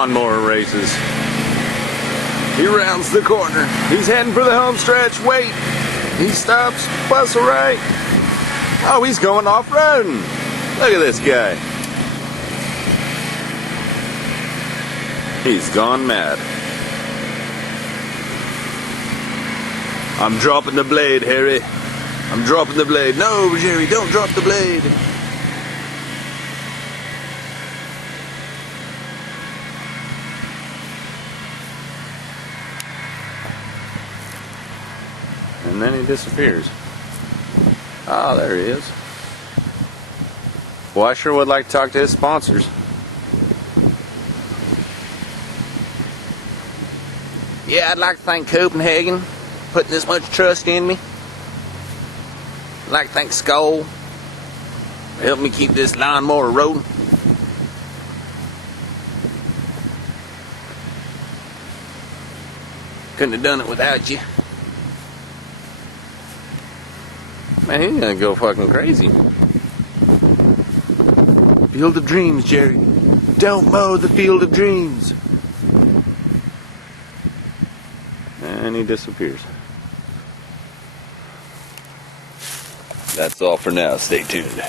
lawnmower races. He rounds the corner. He's heading for the home stretch. Wait. He stops. Bus right. Oh, he's going off-roading. Look at this guy. He's gone mad. I'm dropping the blade, Harry. I'm dropping the blade. No, Jerry, don't drop the blade. And then he disappears. Oh, there he is. Well, I sure would like to talk to his sponsors. Yeah, I'd like to thank Copenhagen for putting this much trust in me. I'd like to thank Skoll for helping me keep this lawnmower rolling. Couldn't have done it without you. Man, he's gonna go fucking crazy. Field of dreams, Jerry. Don't mow the field of dreams. And he disappears. That's all for now. Stay tuned.